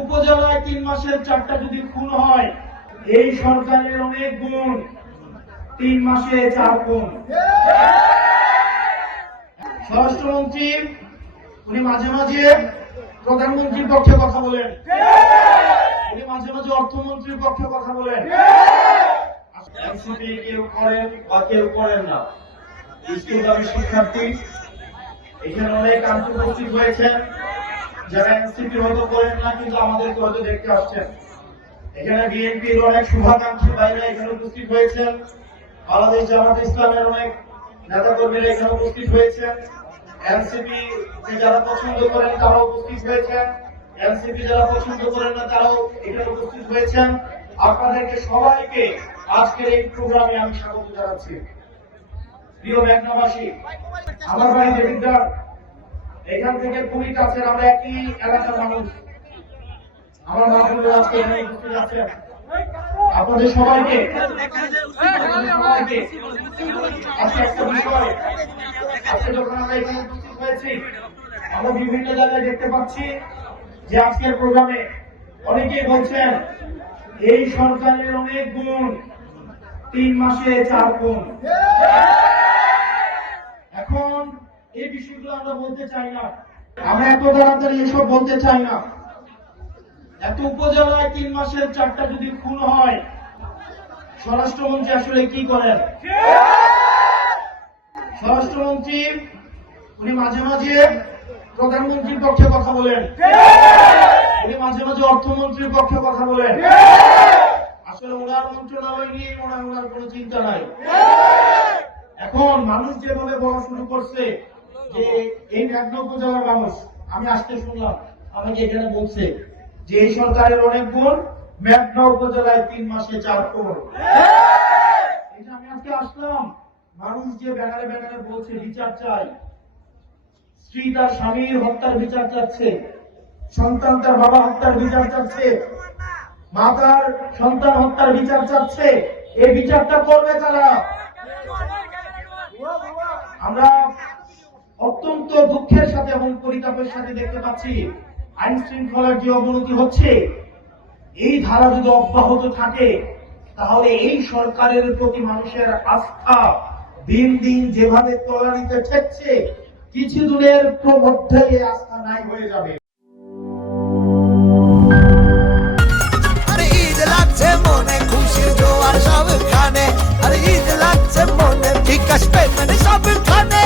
উপজেলায় 3 মাসের 4টা যদি খুন হয়, এই সরকারের অনেক গুণ, 3 মাসে 4 খুন। স্বরাষ্ট্রমন্ত্রী উনি মাঝে মাঝে প্রধানমন্ত্রীর পক্ষে কথা বলেন, উনি মাঝে মাঝে অর্থমন্ত্রীর পক্ষে কথা বলেন। এনসিপি কেউ করেন বা কেউ করেন না, স্কুলগামী শিক্ষার্থী এখানে অনেক আন্তর্জাতিক হয়েছেন, যারা এনসিপি হয়তো করেন না কিন্তু আমাদেরকে হয়তো দেখতে আসছেন। এখানে বিএনপির অনেক শুভাকাঙ্ক্ষী ভাইরা এখানে উপস্থিত হয়েছেন, বাংলাদেশ জামাত ইসলামের অনেক নেতা কর্মীরা এখানে উপস্থিত হয়েছেন, এনসিপি যারা পছন্দ করেন তারাও উপস্থিত হয়েছেন, এনসিপি যারা পছন্দ করেন না তারাও এখানে উপস্থিত হয়েছেন। আপনাদেরকে সবাইকে আজকের এই প্রোগ্রামে আমি স্বাগত জানাচ্ছি। প্রিয় মেঘনাবাসী, আমার বাড়ি দেবিদ্বার, এখান থেকে খুবই কাছের, আমরা একই এলাকার মানুষ। আমার মা বোনেরা আজকে এখানে উপস্থিত আছেন। আপনাদের সবাইকে আজকে একটা বিষয়, আজকে যখন আমরা এখানে উপস্থিত হয়েছি, আমরা বিভিন্ন জায়গায় দেখতে পাচ্ছি যে আজকের প্রোগ্রামে অনেকেই বলছেন এই সরকারের অনেক গুণ, 3 মাসে 4 খুন। এখন এই বিষয়গুলো আমরা বলতে চাই না, আমরা এত তাড়াতাড়ি এসব বলতে চাই না। এত উপজেলায় 3 মাসের 4টা যদি খুন হয়, স্বরাষ্ট্রমন্ত্রী আসলে কি করেন? স্বরাষ্ট্রমন্ত্রী উনি মাঝে মাঝে প্রধানমন্ত্রীর পক্ষে কথা বলেন, উনি মাঝে মাঝে অর্থমন্ত্রীর পক্ষে কথা বলেন। আসলে ওনার মন্ত্রণালয় নিয়ে ওনার কোনো চিন্তা নাই। এখন মানুষ যেভাবে বলা শুরু করছে যে এই মেঘনা উপজেলার মানুষ, আমি আসতে শুনলাম আমাকে এখানে বলছে যে এই সরকারের অনেক গুণ, মেঘনা উপজেলায় 3 মাসে 4 খুন। এটা আমি আজকে আসলাম, মানুষ যে ব্যানারে ব্যানারে বলছে বিচার চাই, স্ত্রী তার স্বামীর হত্যার বিচার চাচ্ছে, সন্তান তার বাবা হত্যার বিচার চাচ্ছে, মা তার সন্তান হত্যার বিচার চাচ্ছে। এই বিচারটা করবে কারা? আমরা অত্যন্ত দুঃখের সাথে এবং পরিতাপের সাথে দেখতে পাচ্ছি আইন শৃঙ্খলার যে অবনতি হচ্ছে, এই ধারা যদি অব্যাহত থাকে তাহলে এই সরকারের প্রতি মানুষের আস্থা দিন দিন যেভাবে তলানিতে ঠেকছে, কিছুদিনের মধ্যে এই আস্থা নাই হয়ে যাবে। ঈদ লাগছে মনে, খুশির জোয়ার সবখানে, আর ঈদ লাগছে মনে, বিকাশ পেমেন্ট সবখানে।